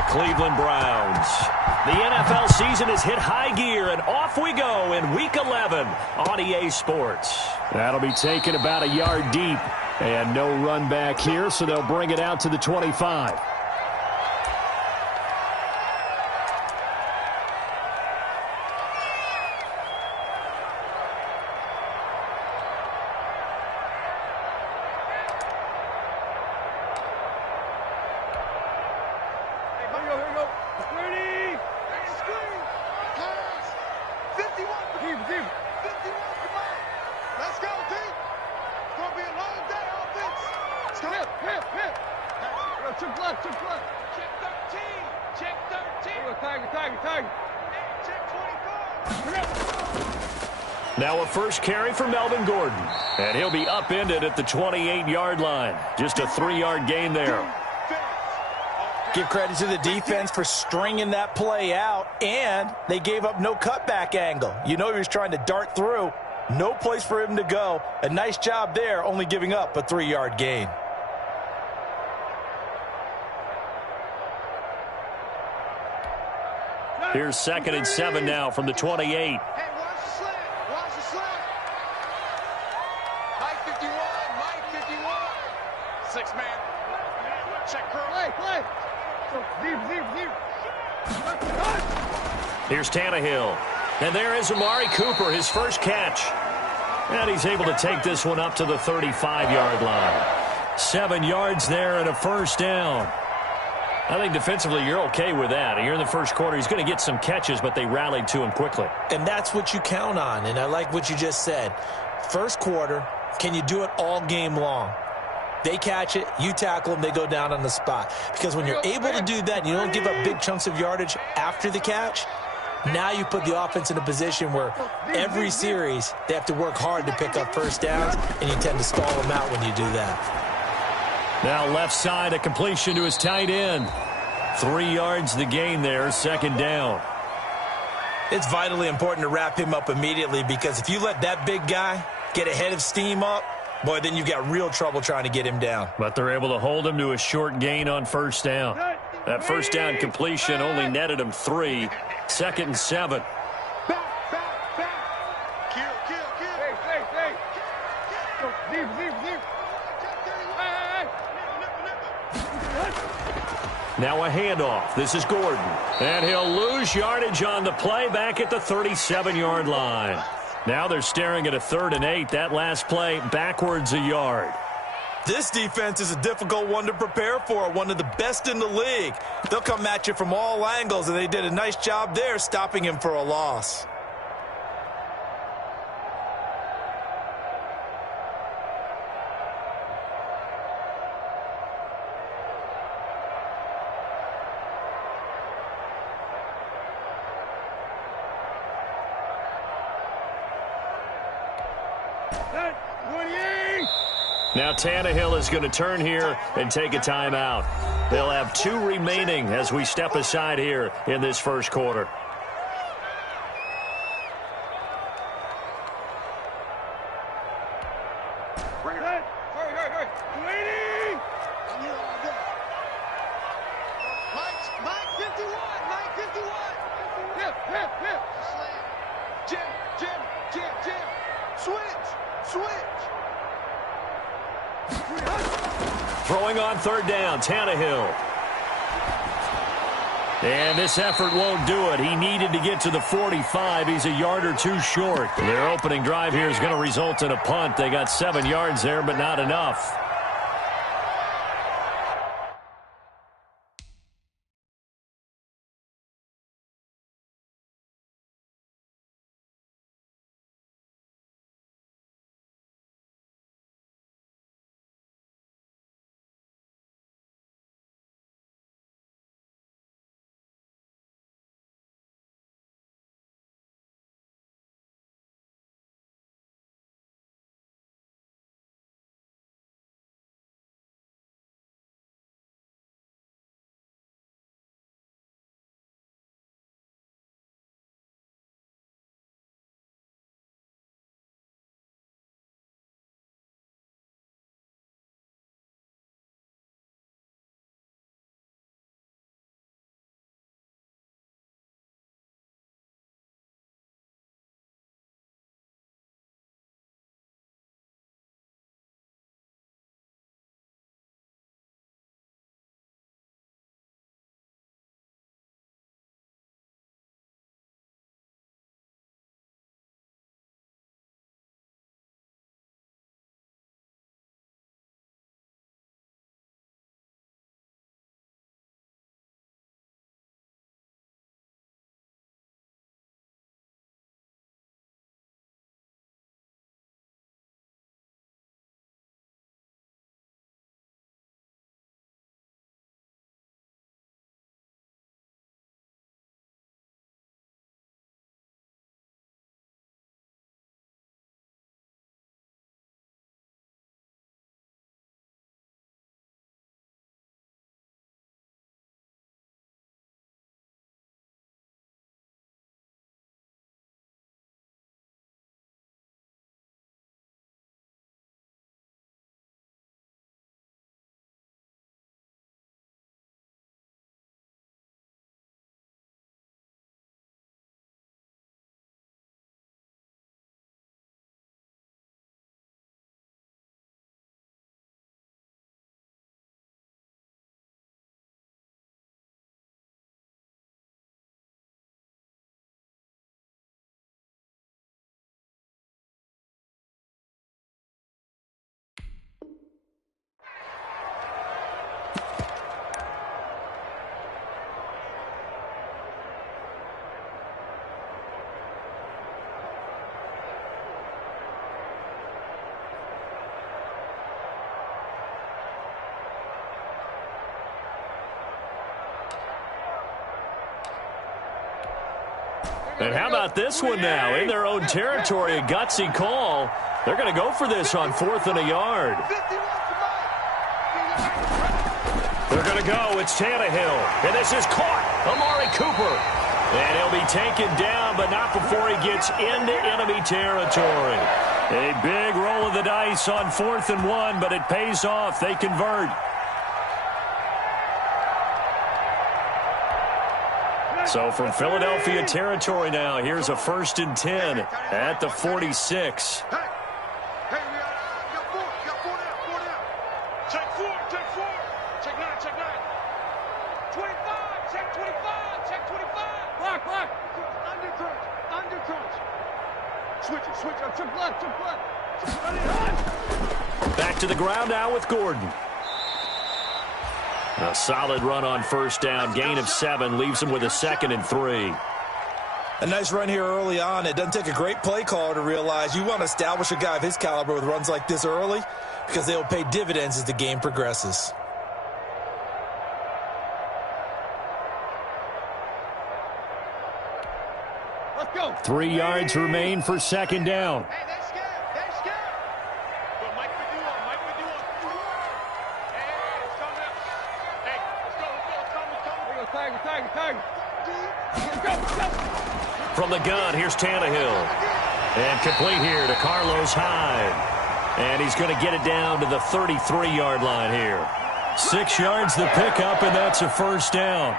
the Cleveland Browns. The NFL season has hit high gear, and off we go in Week 11 on EA Sports. That'll be taken about a yard deep. And no run back here, so they'll bring it out to the 25. Now a first carry for Melvin Gordon. And he'll be upended at the 28-yard line. Just a 3-yard gain there. Give credit to the defense for stringing that play out, and they gave up no cutback angle. You know he was trying to dart through. No place for him to go. A nice job there, only giving up a 3-yard gain. Here's 2nd and 7 now from the 28. Here's Tannehill. And there is Amari Cooper, his first catch. And he's able to take this one up to the 35-yard line. 7 yards there and a first down. I think defensively you're okay with that. Here in the first quarter, he's going to get some catches, but they rallied to him quickly. And that's what you count on, and I like what you just said. First quarter, can you do it all game long? They catch it, you tackle them, they go down on the spot. Because when you're able to do that and you don't give up big chunks of yardage after the catch, now you put the offense in a position where every series they have to work hard to pick up first downs, and you tend to stall them out when you do that. Now left side, a completion to his tight end. 3 yards the gain there, 2nd down. It's vitally important to wrap him up immediately, because if you let that big guy get ahead of steam up, boy, then you've got real trouble trying to get him down. But they're able to hold him to a short gain on first down. That first down completion only netted him 3. 2nd and 7. Now a handoff. This is Gordon. And he'll lose yardage on the play back at the 37-yard line. Now they're staring at a 3rd and 8. That last play backwards a yard. This defense is a difficult one to prepare for, one of the best in the league. They'll come at you from all angles, and they did a nice job there stopping him for a loss. Now Tannehill is going to turn here and take a timeout. They'll have 2 remaining as we step aside here in this first quarter. Throwing on 3rd down, Tannehill. And this effort won't do it. He needed to get to the 45. He's a yard or 2 short. Their opening drive here is going to result in a punt. They got 7 yards there, but not enough. And how about this one now? In their own territory, a gutsy call. They're going to go for this on 4th and a yard. They're going to go. It's Tannehill. And this is caught. Amari Cooper. And he'll be taken down, but not before he gets into enemy territory. A big roll of the dice on 4th and 1, but it pays off. They convert. So from Philadelphia territory now, here's a 1st and 10 at the 46. Back to the ground now with Gordon. A solid run on 1st down. Gain of 7 leaves him with a 2nd and 3. A nice run here early on. It doesn't take a great play caller to realize you want to establish a guy of his caliber with runs like this early because they will pay dividends as the game progresses. Let's go. 3 yards remain for 2nd down. Hey, they're scared. They're scared. Go, Mike, we do on. Mike, we do on. Hey, it's coming up. Hey, let's go. It's coming. Here we go, Tiger. Let's go. From the gun, here's Tannehill. And complete here to Carlos Hyde. And he's going to get it down to the 33-yard line here. 6 yards the pickup, and that's a 1st down.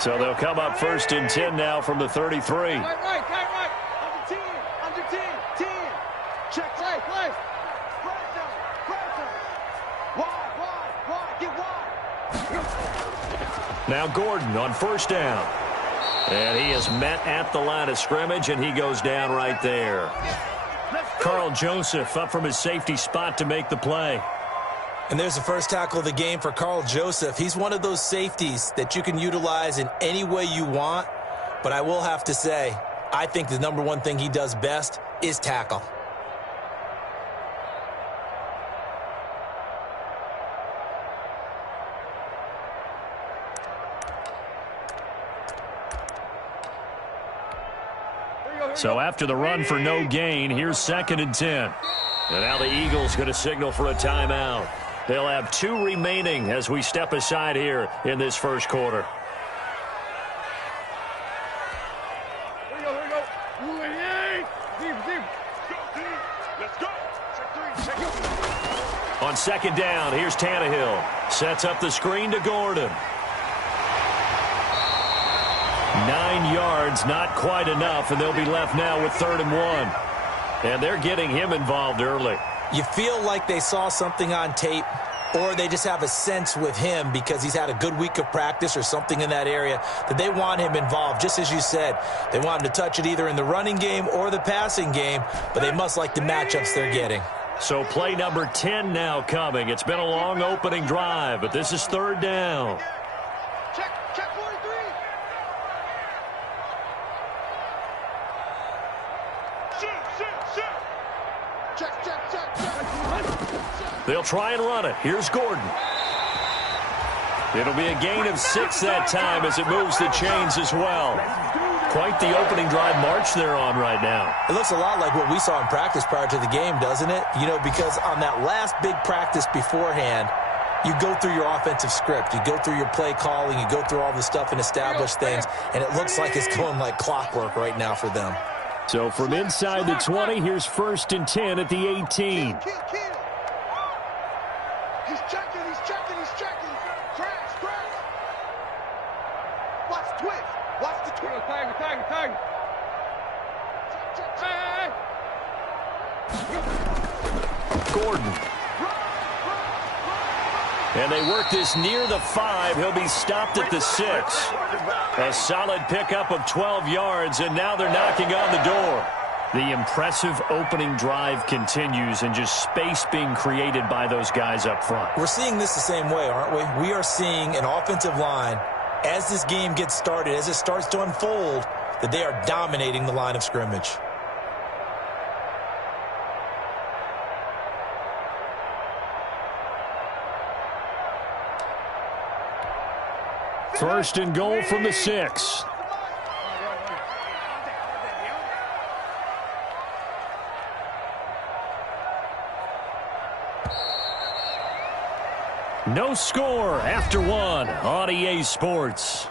So they'll come up 1st and 10 now from the 33. Right. Under 10. Check, play. Wide. Get wide. Now Gordon on 1st down. And he is met at the line of scrimmage, and he goes down right there. Carl Joseph up from his safety spot to make the play. And there's the first tackle of the game for Carl Joseph. He's one of those safeties that you can utilize in any way you want. But I will have to say, I think the number one thing he does best is tackle. So after the run for no gain, here's 2nd and 10. And now the Eagles going to signal for a timeout. They'll have 2 remaining as we step aside here in this 1st quarter. Here we go. Deep. Let's go. Check 3. On 2nd down, here's Tannehill. Sets up the screen to Gordon. 9 yards, not quite enough, and they'll be left now with 3rd and 1. And they're getting him involved early. You feel like they saw something on tape, or they just have a sense with him because he's had a good week of practice or something in that area that they want him involved. Just as you said, they want him to touch it either in the running game or the passing game, but they must like the matchups they're getting. So play number 10 now coming. It's been a long opening drive, but this is 3rd down. Check 43. They'll try and run it. Here's Gordon. It'll be a gain of 6 that time as it moves the chains as well. Quite the opening drive march they're on right now. It looks a lot like what we saw in practice prior to the game, doesn't it? You know, because on that last big practice beforehand, you go through your offensive script. You go through your play calling. You go through all the stuff and establish things. And it looks like it's going like clockwork right now for them. So from inside the 20, here's 1st and 10 at the 18. He's checking. Crash. Watch the twist. Tiger. Check. Gordon. And they work this near the 5. He'll be stopped at the 6. A solid pickup of 12 yards, and now they're knocking on the door. The impressive opening drive continues, and just space being created by those guys up front. We're seeing this the same way, aren't we? We are seeing an offensive line, as this game gets started, as it starts to unfold, that they are dominating the line of scrimmage. First and goal from the 6. No score after 1 on EA Sports.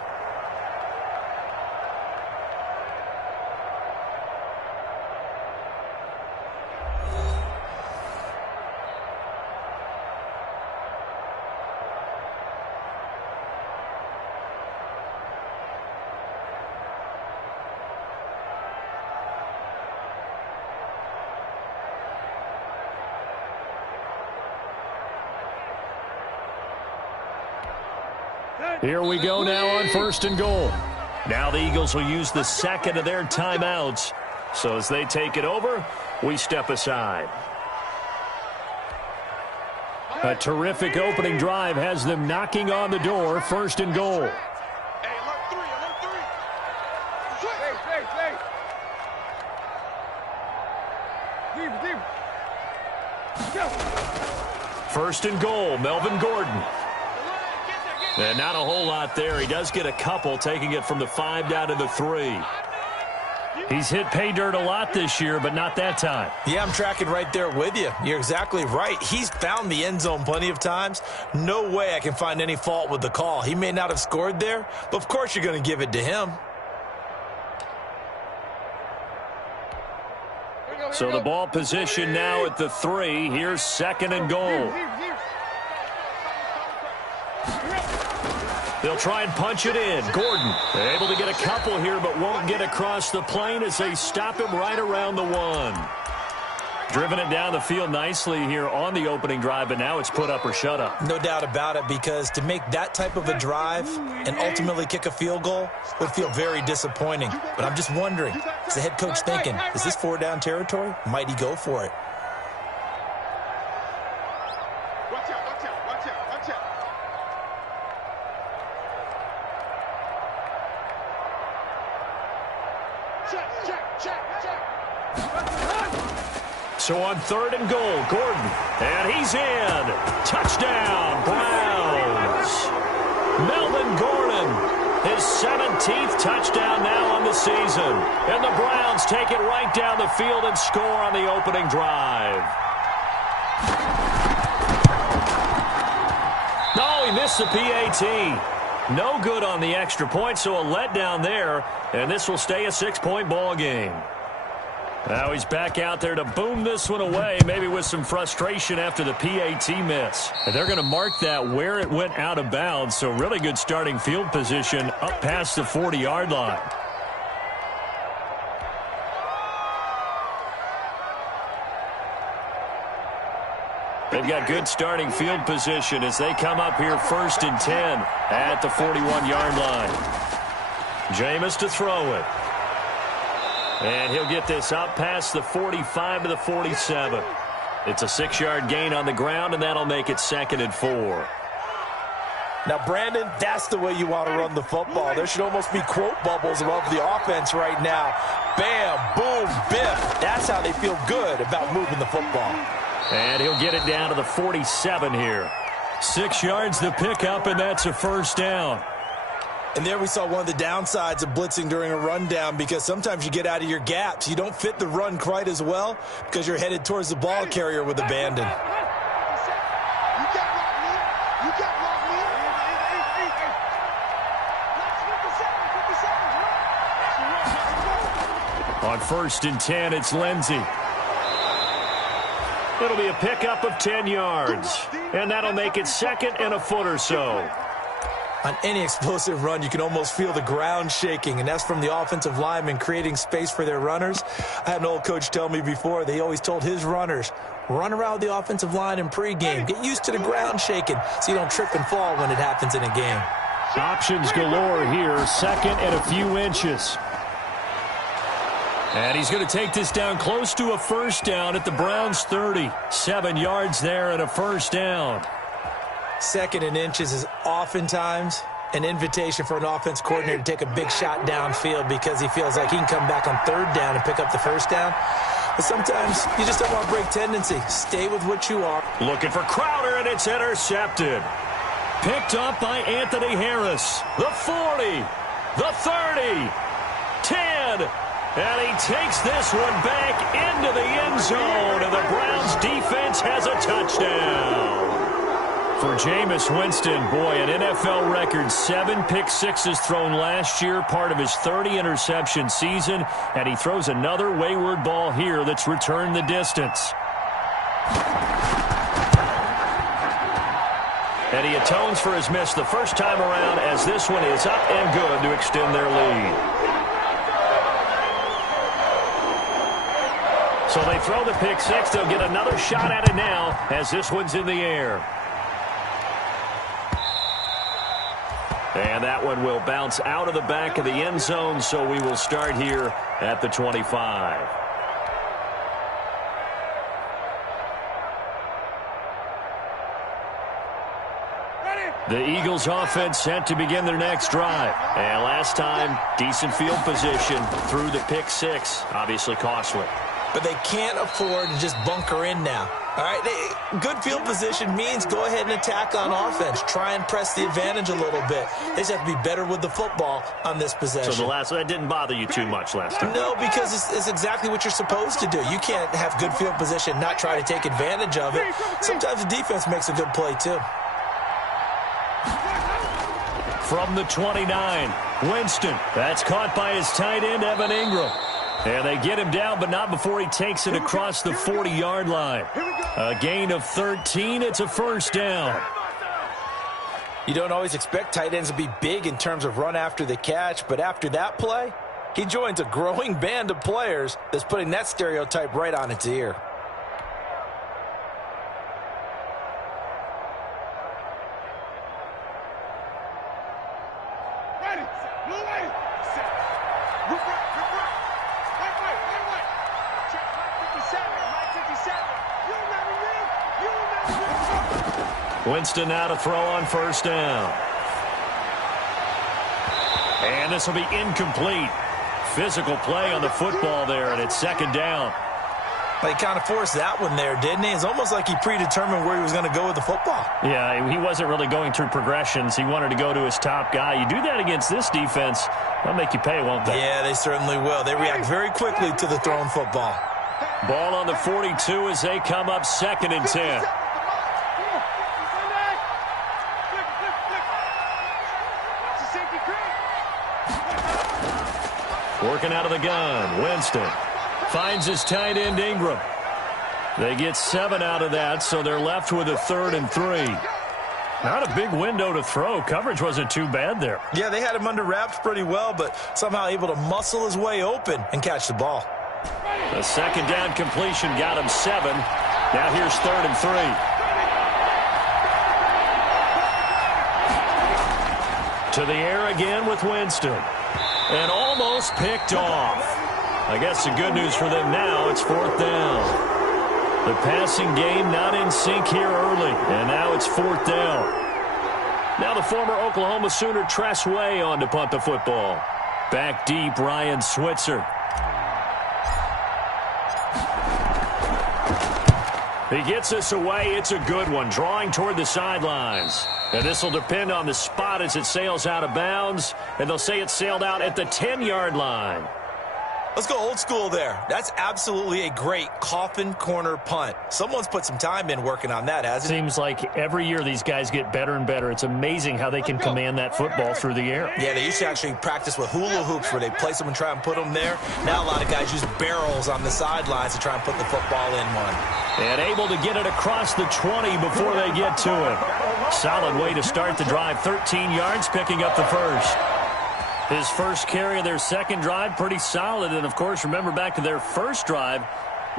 Here we go now on first and goal. Now the Eagles will use the second of their timeouts. So as they take it over, we step aside. A terrific opening drive has them knocking on the door. First and goal. Hey, alert 3, alert 3. Stay. First and goal, Melvin Gordon. And not a whole lot there. He does get a couple, taking it from the 5 down to the 3. He's hit pay dirt a lot this year, but not that time. Yeah, I'm tracking right there with you. You're exactly right. He's found the end zone plenty of times. No way I can find any fault with the call. He may not have scored there, but of course you're going to give it to him. So the ball position now at the 3. Here's second and goal. They'll try and punch it in. Gordon able to get a couple here, but won't get across the plane as they stop him right around the 1. Driven it down the field nicely here on the opening drive, but now it's put up or shut up. No doubt about it, because to make that type of a drive and ultimately kick a field goal would feel very disappointing. But I'm just wondering, is the head coach thinking, is this 4 down territory? Might he go for it? Watch out. Check. So on third and goal, Gordon, and he's in. Touchdown, Browns. Melvin Gordon, his 17th touchdown now on the season. And the Browns take it right down the field and score on the opening drive. No, he missed the PAT. No good on the extra point, so a letdown there, and this will stay a 6-point ball game. Now he's back out there to boom this one away, maybe with some frustration after the PAT miss. And they're going to mark that where it went out of bounds, so really good starting field position up past the 40-yard line. They've got good starting field position as they come up here first and 10 at the 41-yard line. Jameis to throw it. And he'll get this up past the 45 to the 47. It's a 6-yard gain on the ground, and that'll make it 2nd and 4. Now, Brandon, that's the way you want to run the football. There should almost be quote bubbles above the offense right now. Bam, boom, biff. That's how they feel good about moving the football. And he'll get it down to the 47 here. 6 yards the pickup, and that's a first down. And there we saw one of the downsides of blitzing during a rundown, because sometimes you get out of your gaps. You don't fit the run quite as well because you're headed towards the ball carrier with abandon. On first and 10, it's Lindsey. It'll be a pickup of 10 yards, and that'll make it 2nd and a foot or so. On any explosive run, you can almost feel the ground shaking, and that's from the offensive linemen creating space for their runners. I had an old coach tell me before, they always told his runners, run around the offensive line in pregame. Get used to the ground shaking so you don't trip and fall when it happens in a game. Options galore here, 2nd and a few inches. And he's going to take this down close to a first down at the Browns' 30. 7 yards there and a first down. 2nd and inches is oftentimes an invitation for an offense coordinator to take a big shot downfield because he feels like he can come back on 3rd down and pick up the first down. But sometimes you just don't want to break tendency. Stay with what you are. Looking for Crowder, and it's intercepted. Picked up by Anthony Harris. The 40, the 30, 10, and he takes this one back into the end zone, and the Browns defense has a touchdown. For Jameis Winston, boy, an NFL record 7 pick sixes thrown last year, part of his 30-interception season, and he throws another wayward ball here that's returned the distance. And he atones for his miss the first time around, as this one is up and good to extend their lead. So they throw the pick six. They'll get another shot at it now as this one's in the air. And that one will bounce out of the back of the end zone, so we will start here at the 25. The Eagles offense set to begin their next drive. And last time, decent field position through the pick six. Obviously costly. But they can't afford to just bunker in now. All right, good field position means go ahead and attack on offense. Try and press the advantage a little bit. They just have to be better with the football on this possession. So that didn't bother you too much last time? No, because it's exactly what you're supposed to do. You can't have good field position, not try to take advantage of it. Sometimes the defense makes a good play, too. From the 29, Winston. That's caught by his tight end, Evan Ingram. And they get him down, but not before he takes it across the 40-yard line. A gain of 13. It's a first down. You don't always expect tight ends to be big in terms of run after the catch, but after that play, he joins a growing band of players that's putting that stereotype right on its ear. Winston now to throw on first down. And this will be incomplete. Physical play on the football there, and it's second down. But he kind of forced that one there, didn't he? It's almost like he predetermined where he was going to go with the football. Yeah, he wasn't really going through progressions. He wanted to go to his top guy. You do that against this defense, they'll make you pay, won't they? Yeah, they certainly will. They react very quickly to the thrown football. Ball on the 42 as they come up second and 10. Working out of the gun, Winston finds his tight end, Ingram. They get 7 out of that, so they're left with a 3rd and 3. Not a big window to throw. Coverage wasn't too bad there. Yeah, they had him under wraps pretty well, but somehow able to muscle his way open and catch the ball. The second down completion got him 7. Now here's 3rd and 3. To the air again with Winston. And almost picked off. I guess the good news for them now, it's 4th down. The passing game not in sync here early, and now it's 4th down. Now the former Oklahoma Sooner Tress Way on to punt the football. Back deep, Ryan Switzer. He gets this away. It's a good one, drawing toward the sidelines. And this will depend on the spot as it sails out of bounds. And they'll say it sailed out at the 10-yard line. Let's go old school there. That's absolutely a great coffin corner punt. Someone's put some time in working on that, hasn't it? Seems like every year these guys get better and better. It's amazing how they can command that football through the air. Yeah, they used to actually practice with hula hoops where they place them and try and put them there. Now a lot of guys use barrels on the sidelines to try and put the football in one. And able to get it across the 20 before they get to it. Solid way to start the drive. 13 yards, picking up the first. His first carry of their second drive, pretty solid. And, of course, remember back to their first drive,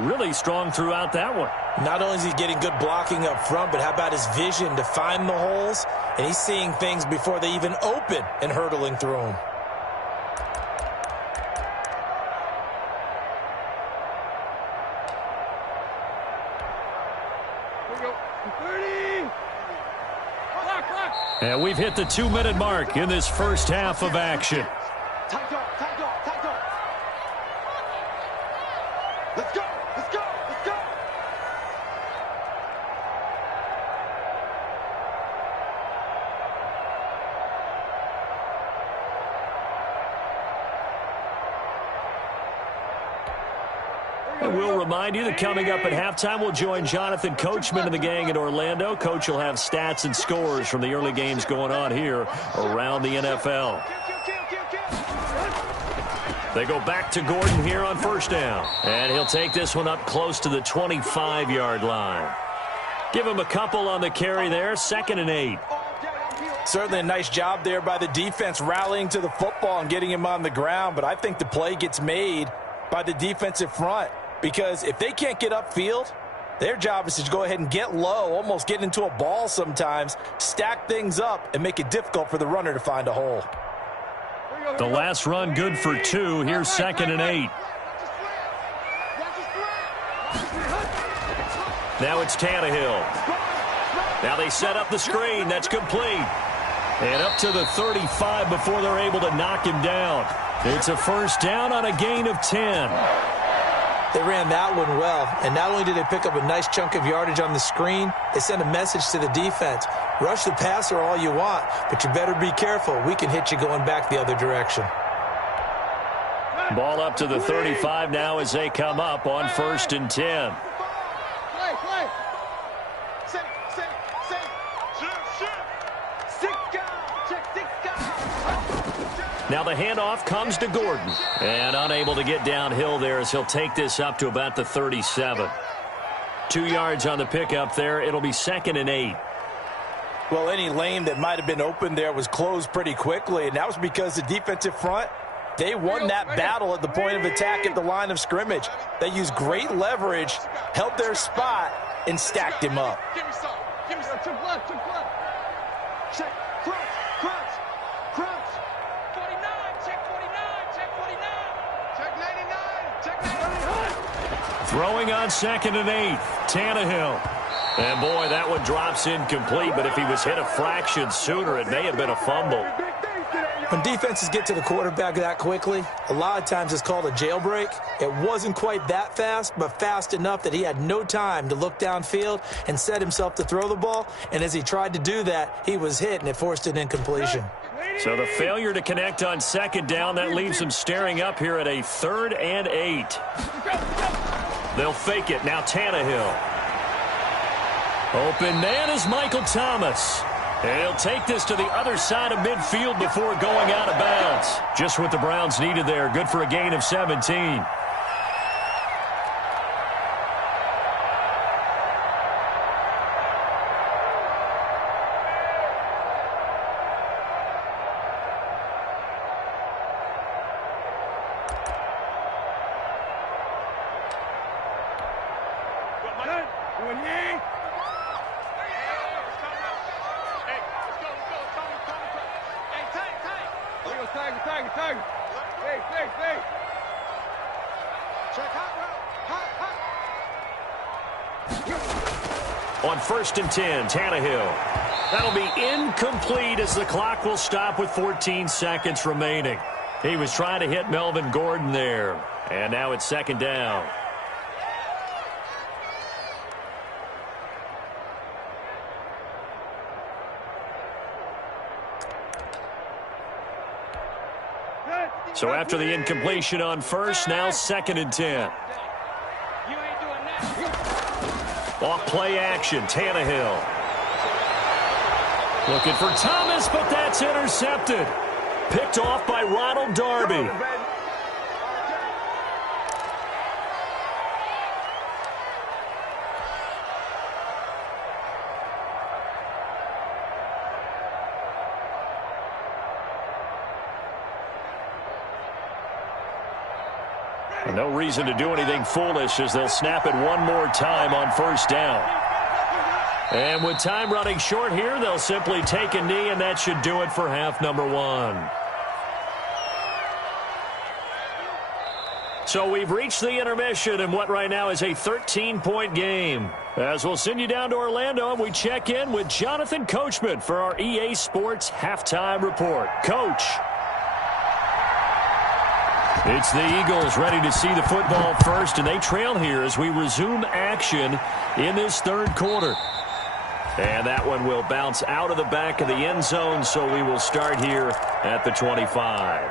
really strong throughout that one. Not only is he getting good blocking up front, but how about his vision to find the holes? And he's seeing things before they even open and hurtling through them. And we've hit the 2-minute mark in this first half of action. Let's go, let's go, let's go. And we'll remind you that coming up at halftime, we'll join Jonathan Coachman and the gang in Orlando. Coach will have stats and scores from the early games going on here around the NFL. They go back to Gordon here on first down. And he'll take this one up close to the 25-yard line. Give him a couple on the carry there, 2nd and 8. Certainly a nice job there by the defense rallying to the football and getting him on the ground. But I think the play gets made by the defensive front. Because if they can't get upfield, their job is to go ahead and get low, almost get into a ball sometimes, stack things up, and make it difficult for the runner to find a hole. The last run good for 2. Here's 2nd and 8. Now it's Tannehill. Now they set up the screen. That's complete. And up to the 35 before they're able to knock him down. It's a first down on a gain of 10. They ran that one well, and not only did they pick up a nice chunk of yardage on the screen, they sent a message to the defense. Rush the passer all you want, but you better be careful. We can hit you going back the other direction. Ball up to the 35 now as they come up on 1st and 10. Now the handoff comes to Gordon. And unable to get downhill there as he'll take this up to about the 37. 2 yards on the pickup there. It'll be 2nd and 8. Well, any lane that might have been open there was closed pretty quickly, and that was because the defensive front, they won that battle at the point of attack at the line of scrimmage. They used great leverage, held their spot, and stacked him up. Give me some. Give me some. Check left. Check left. Check. Crunch. 49. Check 49. Check 49. Check 99. Check 99. Throwing on 2nd and 8. Tannehill. And, boy, that one drops incomplete, but if he was hit a fraction sooner, it may have been a fumble. When defenses get to the quarterback that quickly, a lot of times it's called a jailbreak. It wasn't quite that fast, but fast enough that he had no time to look downfield and set himself to throw the ball. And as he tried to do that, he was hit, and it forced an incompletion. So the failure to connect on 2nd down, that leaves him staring up here at a 3rd and 8. They'll fake it. Now Tannehill. Open man is Michael Thomas. And he'll take this to the other side of midfield before going out of bounds. Just what the Browns needed there. Good for a gain of 17. On 1st and 10, Tannehill. That'll be incomplete as the clock will stop with 14 seconds remaining. He was trying to hit Melvin Gordon there. And now it's 2nd down. So after the incompletion on 1st, now 2nd and 10. Off play action, Tannehill. Looking for Thomas, but that's intercepted. Picked off by Ronald Darby. No reason to do anything foolish as they'll snap it one more time on 1st down. And with time running short here, they'll simply take a knee, and that should do it for half number 1. So we've reached the intermission in what right now is a 13-point game. As we'll send you down to Orlando, and we check in with Jonathan Coachman for our EA Sports Halftime Report. Coach. It's the Eagles ready to see the football first, and they trail here as we resume action in this 3rd quarter. And that one will bounce out of the back of the end zone, so we will start here at the 25.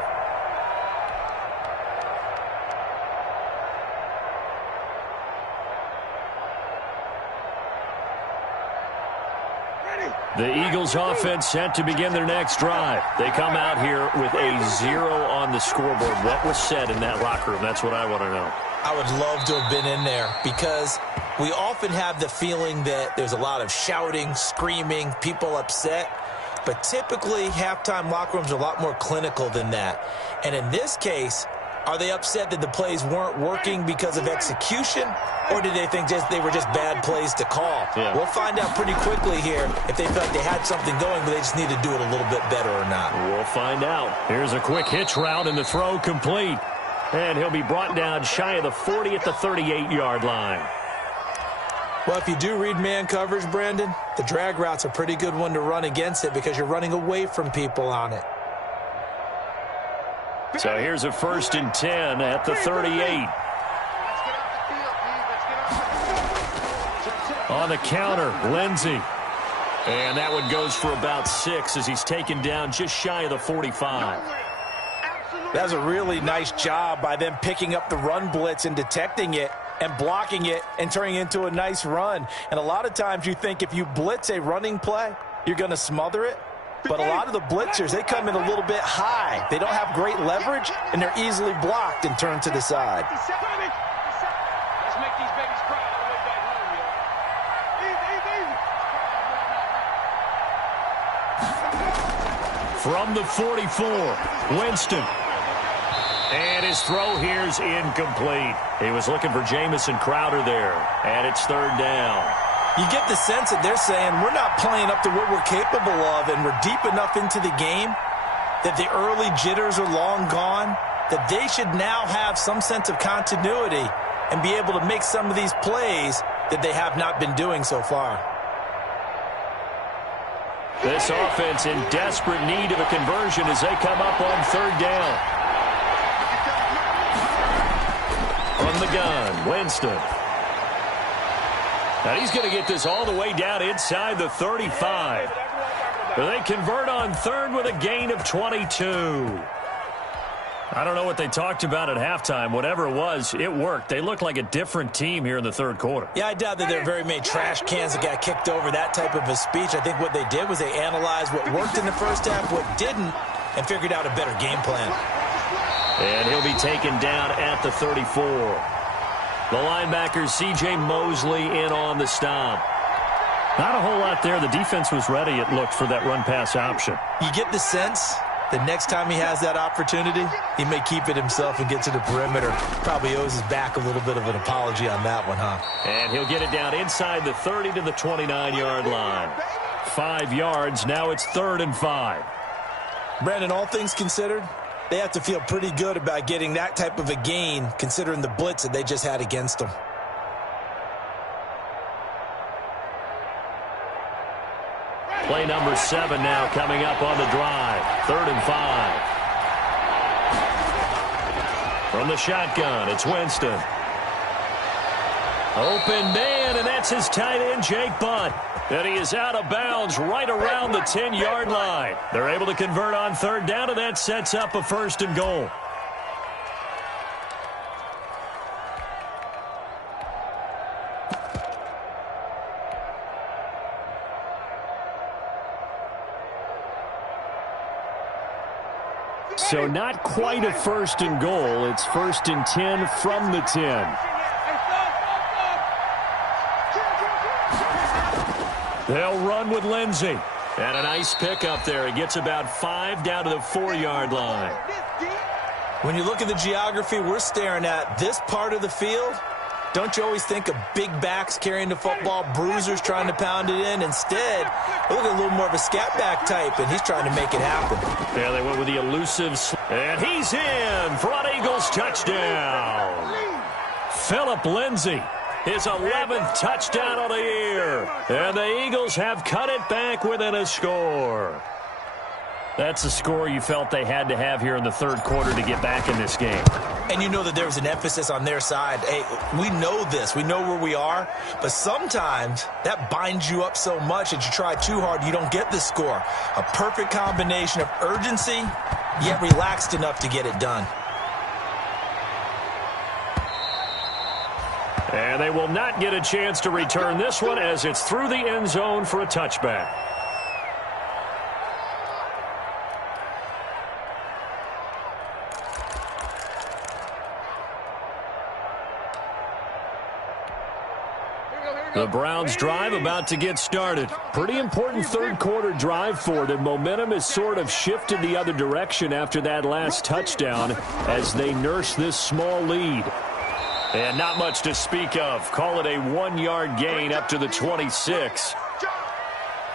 The Eagles offense set to begin their next drive. They come out here with a 0 on the scoreboard. What was said in that locker room? That's what I want to know. I would love to have been in there because we often have the feeling that there's a lot of shouting, screaming, people upset. But typically, halftime locker rooms are a lot more clinical than that. And in this case, are they upset that the plays weren't working because of execution? Or did they think they were just bad plays to call? Yeah. We'll find out pretty quickly here if they felt they had something going, but they just need to do it a little bit better or not. We'll find out. Here's a quick hitch route, and the throw complete. And he'll be brought down shy of the 40 at the 38-yard line. Well, if you do read man coverage, Brandon, the drag route's a pretty good one to run against it because you're running away from people on it. So here's a 1st and 10 at the 38. On the counter, Lindsey. And that one goes for about 6 as he's taken down just shy of the 45. That's a really nice job by them picking up the run blitz and detecting it and blocking it and turning it into a nice run. And a lot of times you think if you blitz a running play, you're going to smother it. But a lot of the blitzers, they come in a little bit high. They don't have great leverage, and they're easily blocked and turned to the side. Let's make these babies cry all the way back home, From the 44, Winston. And his throw here's incomplete. He was looking for Jamison Crowder there, and it's 3rd down. You get the sense that they're saying we're not playing up to what we're capable of, and we're deep enough into the game that the early jitters are long gone, that they should now have some sense of continuity and be able to make some of these plays that they have not been doing so far. This offense in desperate need of a conversion as they come up on 3rd down. From the gun, Winston. Now he's going to get this all the way down inside the 35. They convert on 3rd with a gain of 22. I don't know what they talked about at halftime. Whatever it was, it worked. They looked like a different team here in the 3rd quarter. Yeah, I doubt that there are very many trash cans that got kicked over, that type of a speech. I think what they did was they analyzed what worked in the first half, what didn't, and figured out a better game plan. And he'll be taken down at the 34. The linebacker, C.J. Mosley, in on the stop. Not a whole lot there. The defense was ready, it looked, for that run-pass option. You get the sense that next time he has that opportunity, he may keep it himself and get to the perimeter. Probably owes his back a little bit of an apology on that one, huh? And he'll get it down inside the 30 to the 29-yard line. 5 yards. Now it's 3rd and 5. Brandon, all things considered, they have to feel pretty good about getting that type of a gain, considering the blitz that they just had against them. Play number 7 now coming up on the drive. 3rd and 5. From the shotgun, it's Winston. Open man, and that's his tight end, Jake Butt. And he is out of bounds right around the 10-yard line. They're able to convert on 3rd down, and that sets up a 1st and goal. So not quite a 1st and goal. It's 1st and 10 from the 10. They'll run with Lindsey. And a nice pickup there. He gets about 5 down to the 4-yard line. When you look at the geography we're staring at, this part of the field, don't you always think of big backs carrying the football, bruisers trying to pound it in? Instead, look at a little more of a scat back type, and he's trying to make it happen. Yeah, they went with the elusive. And he's in for an Eagles touchdown. Phillip Lindsay. His 11th touchdown of the year. And the Eagles have cut it back within a score. That's a score you felt they had to have here in the 3rd quarter to get back in this game. And you know that there was an emphasis on their side. Hey, we know this. We know where we are. But sometimes that binds you up so much that you try too hard, you don't get the score. A perfect combination of urgency, yet relaxed enough to get it done. And they will not get a chance to return this one as it's through the end zone for a touchback. The Browns drive about to get started. Pretty important third quarter drive for them. Momentum has sort of shifted the other direction after that last touchdown as they nurse this small lead. And not much to speak of. Call it a 1-yard gain up to the 26.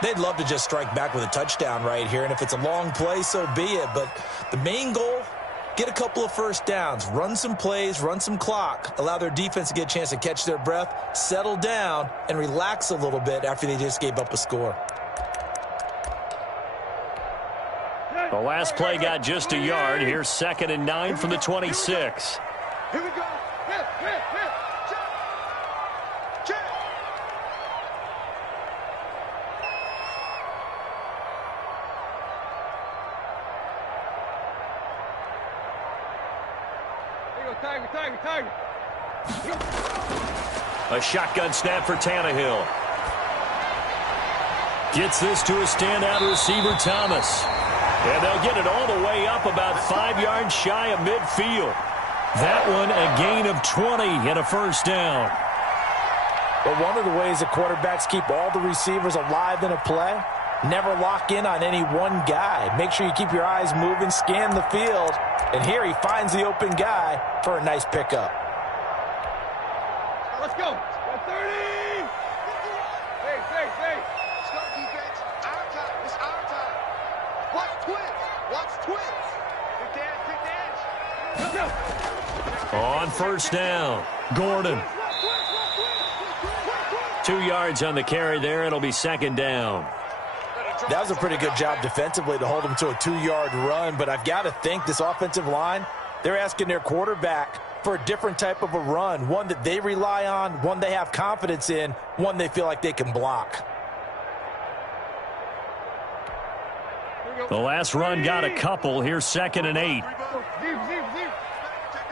They'd love to just strike back with a touchdown right here, and if it's a long play, so be it. But the main goal, get a couple of first downs, run some plays, run some clock, allow their defense to get a chance to catch their breath, settle down, and relax a little bit after they just gave up a score. The last play got just a yard. Here's 2nd and 9 from the 26. Here we go. Hit. Check. Tiger. A shotgun snap for Tannehill. Gets this to a standout receiver, Thomas. And they'll get it all the way up about 5 yards shy of midfield. That one a gain of 20 and a first down. But one of the ways that quarterbacks keep all the receivers alive in a play, never lock in on any one guy. Make sure you keep your eyes moving, scan the field. And here he finds the open guy for a nice pickup. Let's go. 30. Hey. Stop defense. Our time. It's our time. Watch twins. Big dance. Let's go. On first down, Gordon. 2 yards on the carry there. It'll be 2nd down. That was a pretty good job defensively to hold him to a 2-yard run, but I've got to think this offensive line, they're asking their quarterback for a different type of a run, one that they rely on, one they have confidence in, one they feel like they can block. The last run got a couple. Here's 2nd and 8. Check the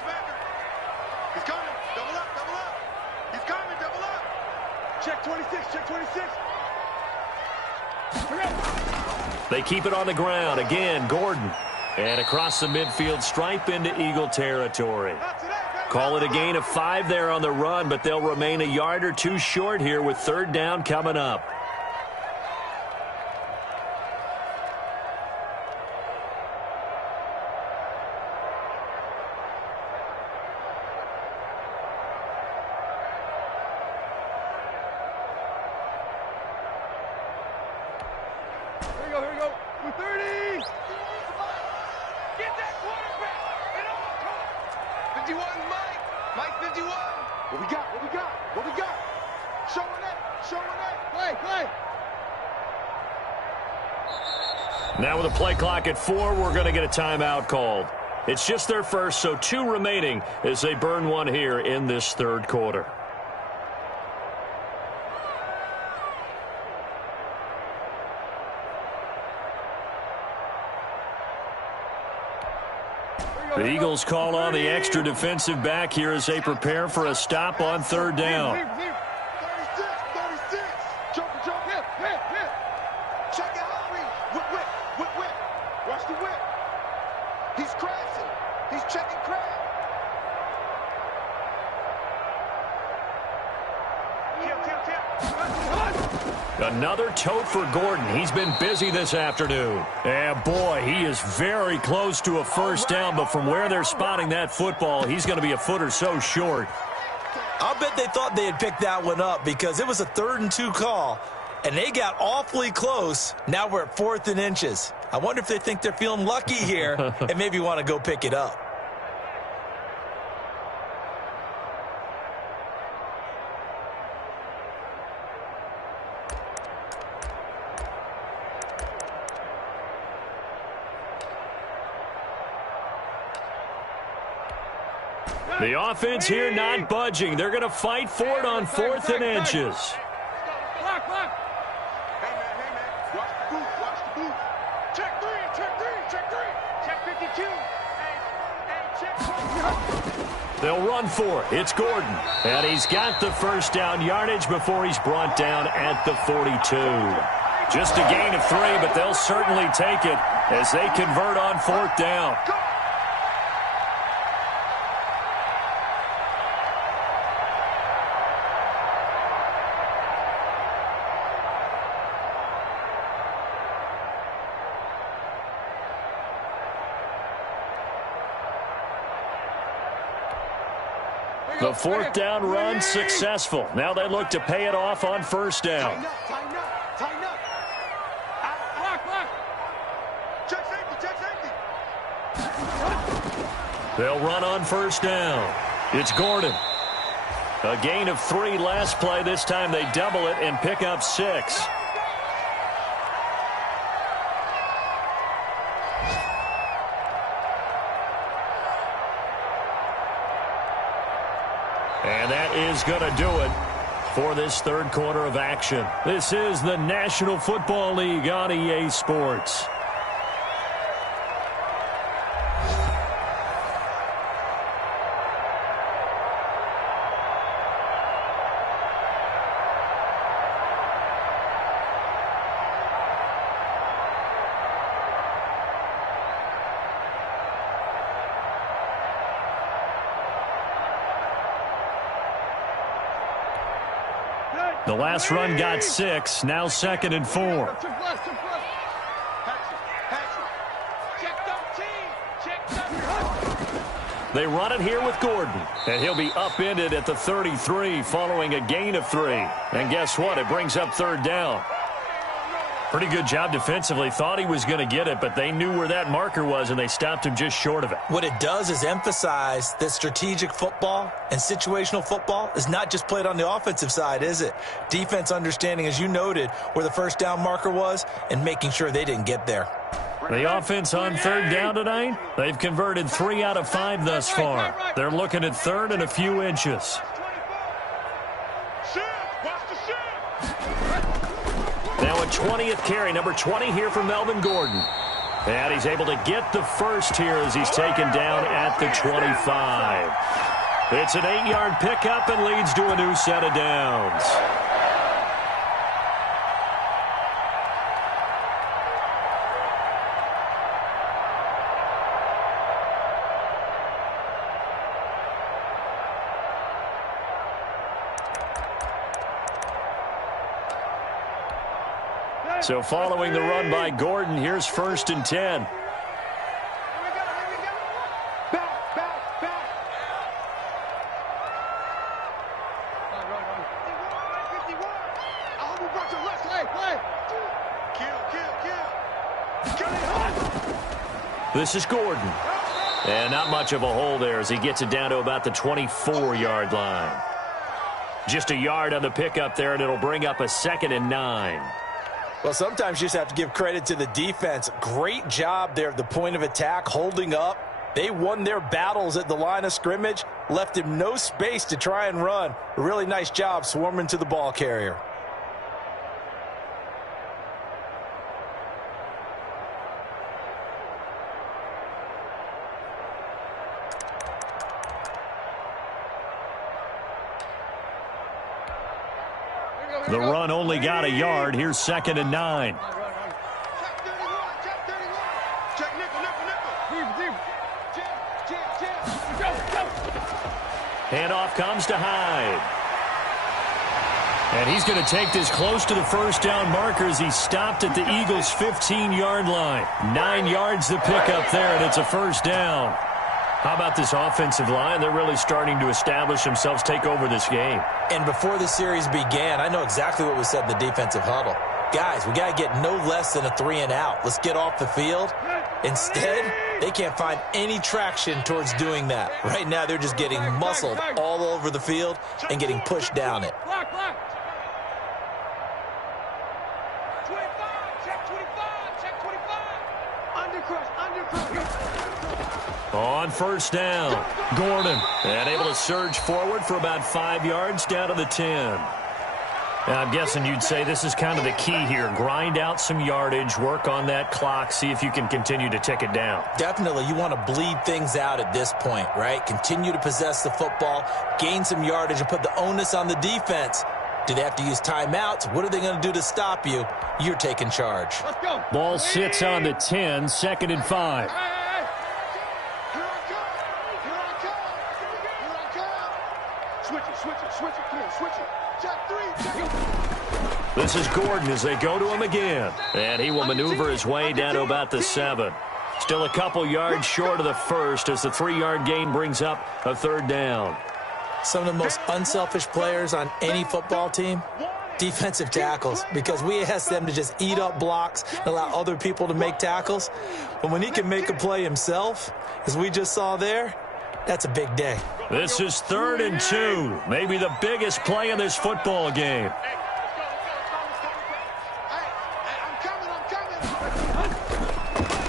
backer. He's coming. Double up. He's coming. Double up. Check 26. They keep it on the ground. Again, Gordon. And across the midfield stripe into Eagle territory. Call it a gain of 5 there on the run, but they'll remain a yard or two short here with 3rd down coming up. Here we go. 230. Get that quarterback. Get on. 51, Mike 51. What we got? Showing that. Play. Now with a play clock at 4, we're going to get a timeout called. It's just their first, so 2 remaining as they burn one here in this 3rd quarter. The Eagles call on the extra defensive back here as they prepare for a stop on 3rd down. 36. Jump. Hit. Check it out. Whip. Watch the whip. He's crashing. He's checking crash. Another tote for Gordon. He's been busy this afternoon. And boy, he is very close to a first down, but from where they're spotting that football, he's going to be a foot or so short. I'll bet they thought they had picked that one up because it was a 3rd and 2 call, and they got awfully close. Now we're at 4th and inches. I wonder if they think they're feeling lucky here and maybe want to go pick it up. The offense here not budging. They're going to fight for it on 4th and inches. Block. Hey, man. Watch the boot. Check 3. Check 52. Hey, check. They'll run for it. It's Gordon. And he's got the first down yardage before he's brought down at the 42. Just a gain of 3, but they'll certainly take it as they convert on 4th down. The fourth down run successful. Now they look to pay it off on first down. Tighten up, tighten up. Block, block. Check safety. They'll run on first down. It's Gordon. A gain of 3 last play. This time they double it and pick up 6. And that is going to do it for this third quarter of action. This is the National Football League on EA Sports. The last run got 6. Now 2nd and 4. They run it here with Gordon. And he'll be upended at the 33 following a gain of 3. And guess what? It brings up third down. Pretty good job defensively. Thought he was going to get it, but they knew where that marker was, and they stopped him just short of it. What it does is emphasize that strategic football and situational football is not just played on the offensive side, is it? Defense understanding, as you noted, where the first down marker was and making sure they didn't get there. The offense on third down tonight, they've converted 3 out of 5 thus far. They're looking at third and a few inches. Now a 20th carry, number 20 here for Melvin Gordon. And he's able to get the first here as he's taken down at the 25. It's an 8-yard pickup and leads to a new set of downs. So following the run by Gordon, here's 1st and 10. This is Gordon. And not much of a hole there as he gets it down to about the 24-yard line. Just a yard on the pickup there, and it'll bring up a 2nd and 9. Well, sometimes you just have to give credit to the defense. Great job there at the point of attack, holding up. They won their battles at the line of scrimmage, left him no space to try and run. A really nice job swarming to the ball carrier. The run only got a yard. Here's 2nd and 9. Handoff comes to Hyde. And he's going to take this close to the first down marker as he stopped at the Eagles' 15-yard line. 9 yards the pickup there, and it's a first down. How about this offensive line? They're really starting to establish themselves, take over this game. And before the series began, I know exactly what was said in the defensive huddle. Guys, we got to get no less than a 3 and out. Let's get off the field. Instead, they can't find any traction towards doing that. Right now, they're just getting muscled all over the field and getting pushed down it. On first down, Gordon, and able to surge forward for about 5 yards down to the 10. Now, I'm guessing you'd say this is kind of the key here. Grind out some yardage, work on that clock, see if you can continue to tick it down. Definitely. You want to bleed things out at this point, right? Continue to possess the football, gain some yardage, and put the onus on the defense. Do they have to use timeouts? What are they going to do to stop you? You're taking charge. Let's go. Ball sits on the 10, 2nd and 5. This is Gordon as they go to him again. And he will maneuver his way down to about the 7. Still a couple yards short of the first as the 3-yard gain brings up a third down. some of the most unselfish players on any football team? Defensive tackles, because we ask them to just eat up blocks and allow other people to make tackles. But when he can make a play himself, as we just saw there, that's a big day. This is 3rd and 2, maybe the biggest play in this football game.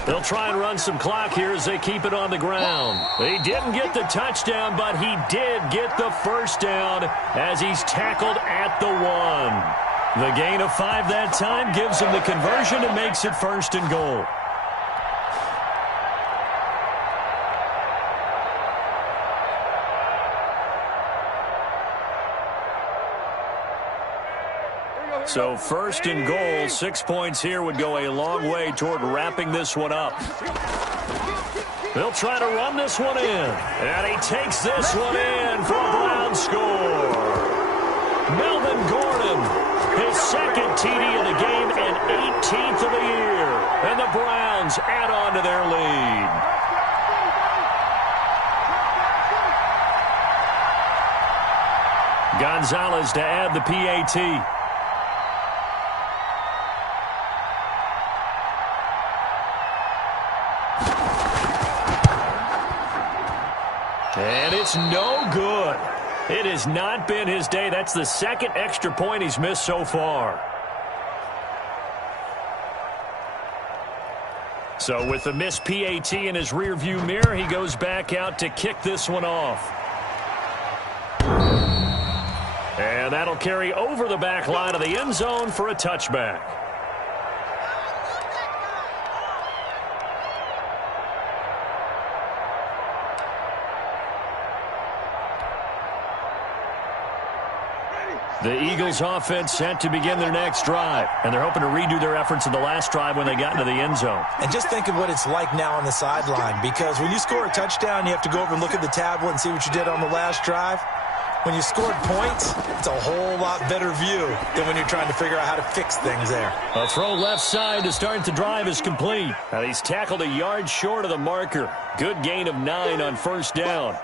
They'll try and run some clock here as they keep it on the ground. He didn't get the touchdown, but he did get the first down as he's tackled at the 1. The gain of 5 that time gives him the conversion and makes it 1st and goal. So 1st and goal, 6 points here would go a long way toward wrapping this one up. They'll try to run this one in, and he takes this one in for a Brown score. Melvin Gordon, his 2nd TD of the game and 18th of the year, and the Browns add on to their lead. Gonzalez to add the PAT. And it's no good. It has not been his day. That's the 2nd extra point he's missed so far. So with the missed PAT in his rearview mirror, he goes back out to kick this one off. And that'll carry over the back line of the end zone for a touchback. The Eagles offense set to begin their next drive, and they're hoping to redo their efforts in the last drive when they got into the end zone. And just think of what it's like now on the sideline, because when you score a touchdown, you have to go over and look at the tablet and see what you did on the last drive. When you scored points, it's a whole lot better view than when you're trying to figure out how to fix things there. A throw left side to start the drive is complete. Now he's tackled a yard short of the marker. Good gain of 9 on 1st down.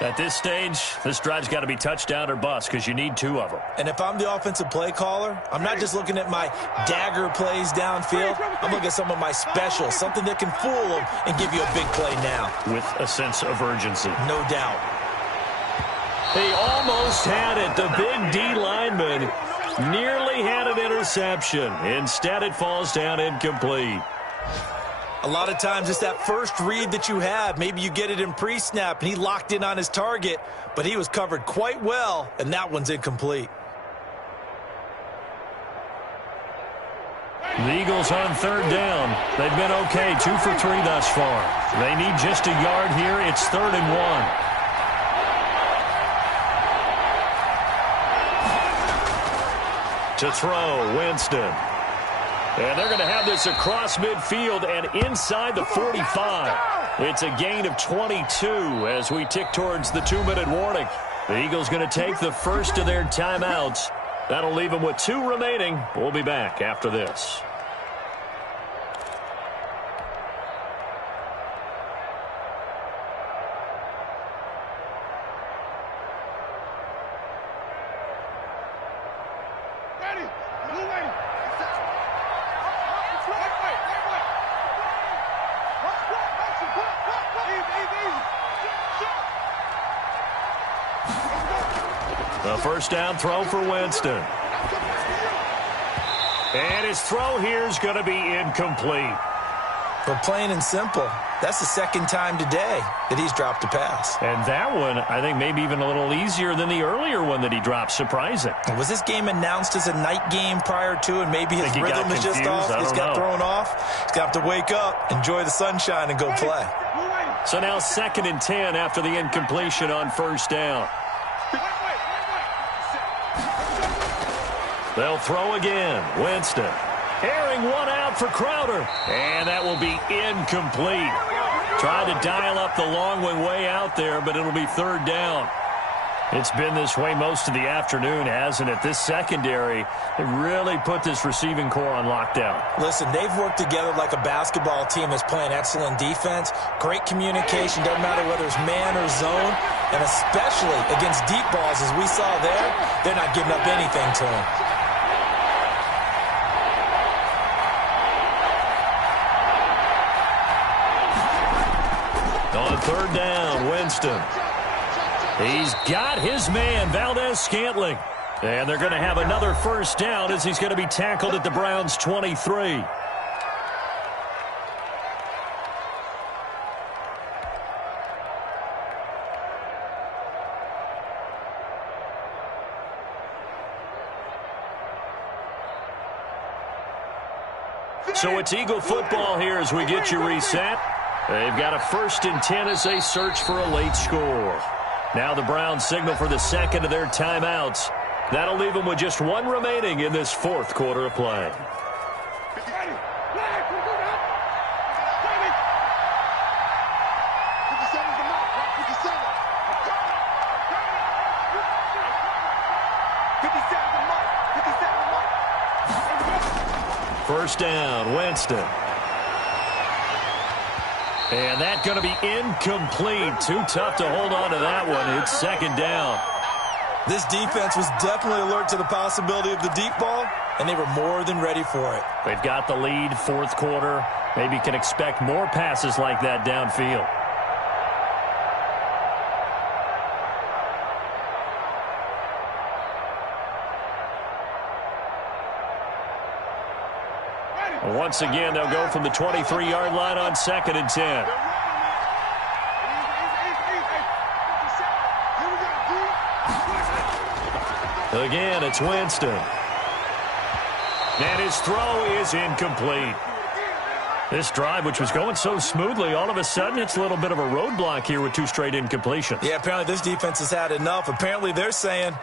At this stage, this drive's got to be touchdown or bust because you need 2 of them. And if I'm the offensive play caller, I'm not just looking at my dagger plays downfield. I'm looking at some of my specials, something that can fool them and give you a big play now. With a sense of urgency. No doubt. He almost had it. The big D lineman nearly had an interception. Instead, it falls down incomplete. A lot of times it's that first read that you have. Maybe you get it in pre-snap, and he locked in on his target, but he was covered quite well, and that one's incomplete. The Eagles on 3rd down. They've been okay, 2 for 3 thus far. They need just a yard here. It's 3rd and 1. To throw, Winston. And they're going to have this across midfield and inside the 45. It's a gain of 22 as we tick towards the 2-minute warning. The Eagles going to take the first of their timeouts. That'll leave them with 2 remaining. We'll be back after this. The first down throw for Winston. And his throw here is going to be incomplete. But plain and simple, that's the 2nd time today that he's dropped a pass. And that one, I think, maybe even a little easier than the earlier one that he dropped. Surprising. Was this game announced as a night game prior to, and maybe his rhythm is just off? He's got thrown off. He's got to wake up, enjoy the sunshine, and go play. So now 2nd and 10 after the incompletion on 1st down. They'll throw again. Winston airing one out for Crowder. And that will be incomplete. Tried to dial up the long one way out there, but it'll be 3rd down. It's been this way most of the afternoon, hasn't it? This secondary, they really put this receiving core on lockdown. Listen, they've worked together like a basketball team that's playing excellent defense. Great communication. Doesn't matter whether it's man or zone. And especially against deep balls, as we saw there, they're not giving up anything to him. On third down, Winston. He's got his man, Valdez-Scantling. And they're going to have another first down as he's going to be tackled at the Browns' 23. So it's Eagle football here as we get you reset. They've got a 1st and 10 as they search for a late score. Now the Browns signal for the second of their timeouts. That'll leave them with just one remaining in this 4th quarter of play. First down, Winston. And that's going to be incomplete. Too tough to hold on to that one. It's 2nd down. This defense was definitely alert to the possibility of the deep ball, and they were more than ready for it. They've got the lead, 4th quarter. Maybe can expect more passes like that downfield. Once again, they'll go from the 23-yard line on 2nd and 10. Again, it's Winston. And his throw is incomplete. This drive, which was going so smoothly, all of a sudden it's a little bit of a roadblock here with 2 straight incompletions. Yeah, apparently this defense has had enough. Apparently they're saying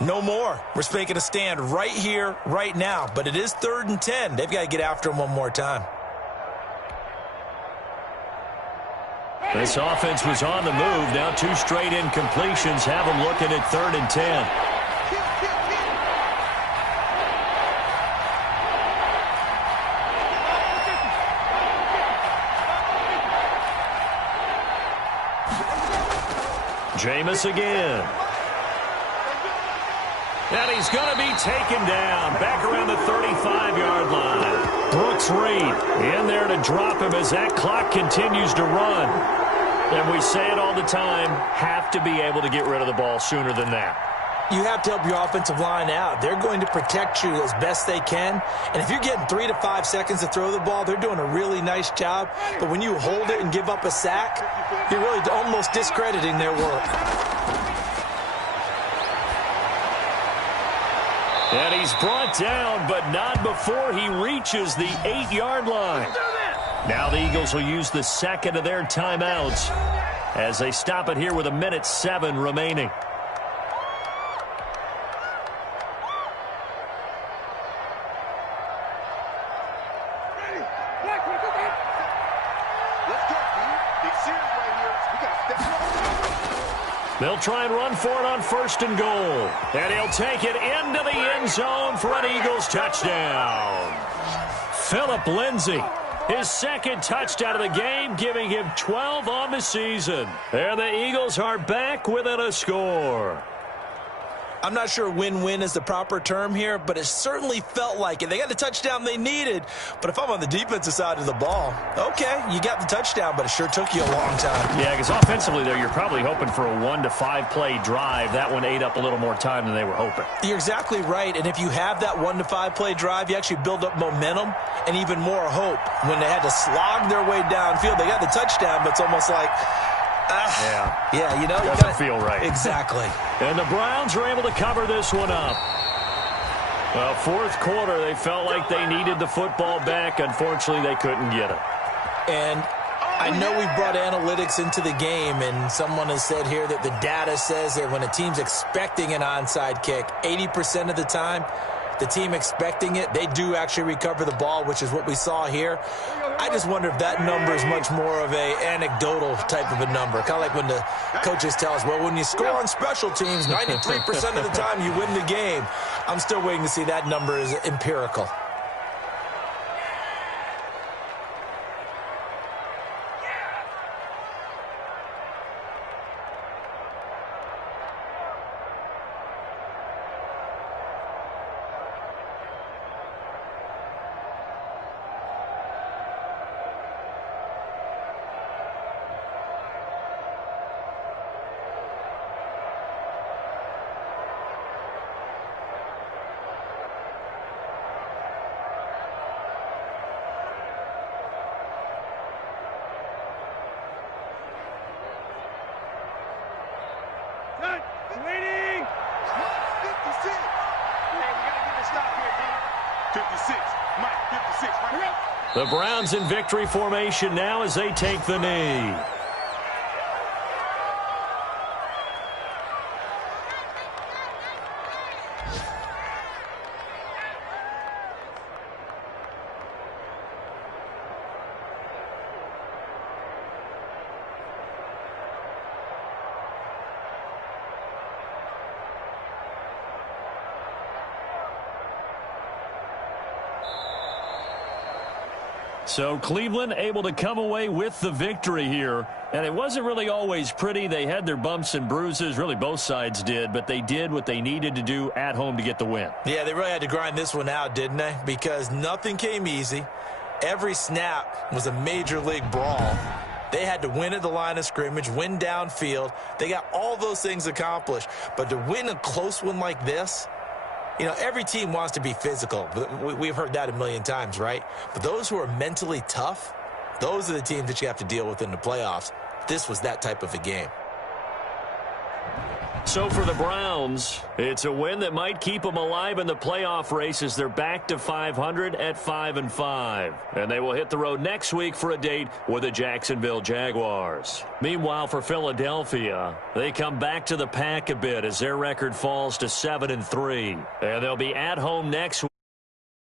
no more. We're making a stand right here, right now. But it is 3rd and 10. They've got to get after him one more time. This offense was on the move. Now 2 straight incompletions have them looking at 3rd and 10. Jameis again. And he's going to be taken down back around the 35-yard line. Brooks Reed in there to drop him as that clock continues to run. And we say it all the time, have to be able to get rid of the ball sooner than that. You have to help your offensive line out. They're going to protect you as best they can. And if you're getting 3 to 5 seconds to throw the ball, they're doing a really nice job. But when you hold it and give up a sack, you're really almost discrediting their work. And he's brought down, but not before he reaches the 8-yard line. Now the Eagles will use the second of their timeouts as they stop it here with 1:07 remaining. They'll try and run for it on 1st and goal. And he'll take it into the end zone for an Eagles touchdown. Phillip Lindsay, his 2nd touchdown of the game, giving him 12 on the season. And the Eagles are back within a score. I'm not sure win-win is the proper term here, but it certainly felt like it. They got the touchdown they needed, but if I'm on the defensive side of the ball, okay, you got the touchdown, but it sure took you a long time. Yeah, because offensively, though, you're probably hoping for a 1 to 5 play drive. That one ate up a little more time than they were hoping. You're exactly right, and if you have that 1 to 5 play drive, you actually build up momentum and even more hope. When they had to slog their way downfield, they got the touchdown, but it's almost like, yeah, you know, doesn't feel right. Exactly. And the Browns are able to cover this one up. Well, 4th quarter, they felt like they needed the football back. Unfortunately, they couldn't get it. And I know we brought analytics into the game, and someone has said here that the data says that when a team's expecting an onside kick, 80% of the time, the team expecting it, they do actually recover the ball, which is what we saw here. I just wonder if that number is much more of a anecdotal type of a number. Kind of like when the coaches tell us, well, when you score on special teams, 93% of the time you win the game. I'm still waiting to see that number is empirical. The Browns in victory formation now as they take the knee. So Cleveland able to come away with the victory here. And it wasn't really always pretty. They had their bumps and bruises. Really, both sides did. But they did what they needed to do at home to get the win. Yeah, they really had to grind this one out, didn't they? Because nothing came easy. Every snap was a major league brawl. They had to win at the line of scrimmage, win downfield. They got all those things accomplished. But to win a close one like this, you know, every team wants to be physical. We've heard that a million times, right? But those who are mentally tough, those are the teams that you have to deal with in the playoffs. This was that type of a game. So for the Browns, it's a win that might keep them alive in the playoff race as they're back to 500 at 5-5. And they will hit the road next week for a date with the Jacksonville Jaguars. Meanwhile, for Philadelphia, they come back to the pack a bit as their record falls to 7-3. And they'll be at home next week.